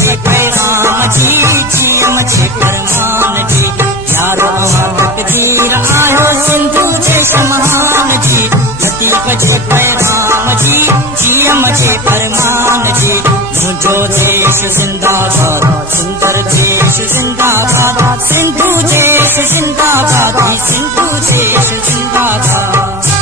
जे पैगाम जी जीअम जे फरमान जी यारो तकदीर आयो सिंधु जे शमान जी लतीफ़ जे पैगाम जी जीअम जे फरमान जी मुझो देश जिंदाबाद सुंदर देश जिंदाबाद सिंधु देश जिंदाबाद सिंधु देश जिंदाबाद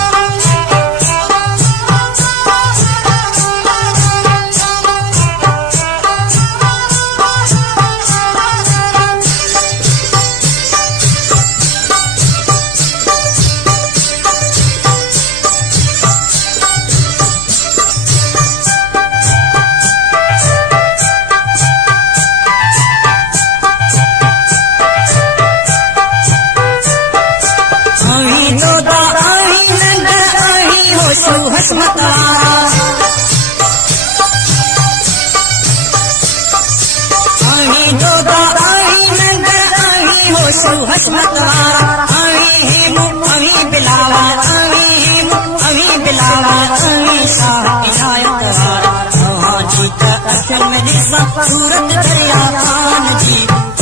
हसमत आही दोदा आही नंद आही होशु हसमत आही हेमु आही बिलावा आही हेमु आही बिलावा आही शाह इनायत आहा जीत अखिल में निसा सूरत दरिया खान जी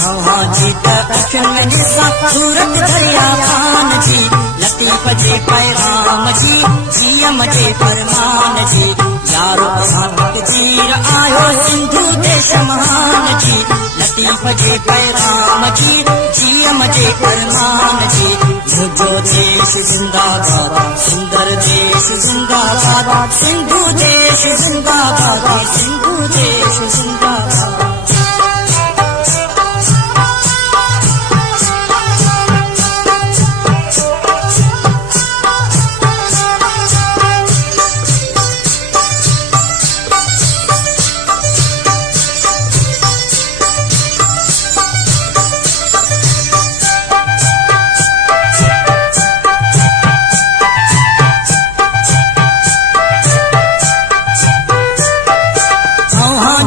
आहा जीत अखिल में निसा सूरत दरिया खान जी लतीफ़ जे पैगाम जी जीअम जे फरमान जी यारो तकदीर आयो सिंधु देश महान जी लतीफ़ जे पैगाम जी जीअम जे फरमान जी मुझो देश जिंदाबाद सुंदर देश जिंदाबाद सिंधु देश जिंदाबाद सिंधु देश जिंदाबाद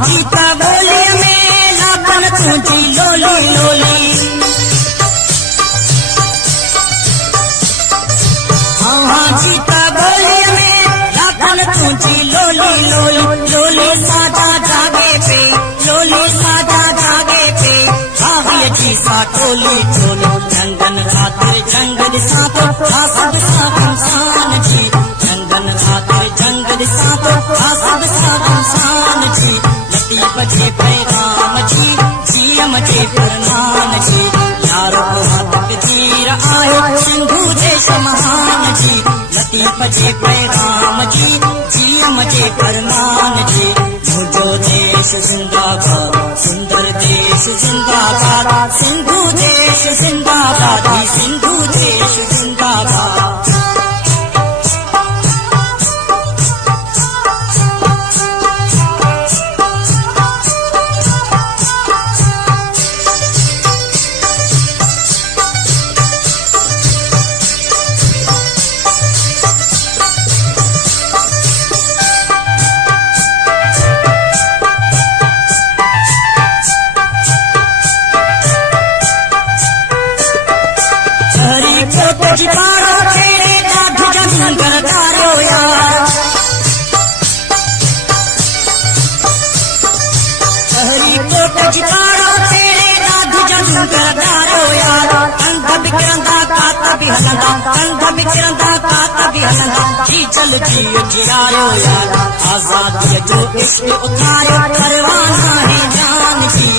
जीता बोली में लापन तुझी लोली लोली हाँ जीता बोली में लापन तुझी लोली लोली लोली सादा जागे पे लोली सादा जागे पे भाभी जी सा टोली टोलो जंगन खातिर जंगल सातो आसब सा इंसान जी जंगन खातिर जंगल सातो आसब सा इंसान जी लतीफ़ जे पैगाम जी जीअम जे फरमान जी यारो तकदीर आयो सिंधु देश महान जी लतीफ़ जे पैगाम जी जीअम जे फरमान जी मुझो देश जिंदाबाद सुंदर देश जिंदाबाद सिंधु देश जिंदाबाद सिंधु देश जिंदाबाद जितारो तेरे दादू जंगर तारो यार हरी कोट जितारो तेरे दादू जंगर तारो यार कंध बिकरंदा कात भी हलंदा कंध बिकरंदा कात भी हलंदा जी चल जी जियारो यार आजादी जो इश्क उतारो परवाना है जान जी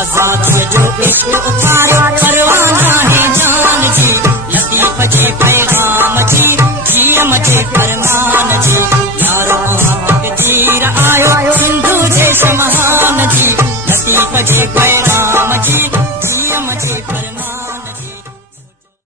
आजादी जो इश्क उतारो परवाना है जान जी लतीफ़ जे पैगाम जी जीअम जे फरमान जी यारो तकदीर आयो सिंधु देश महान जी लतीफ़ जे पैगाम जी जीअम जे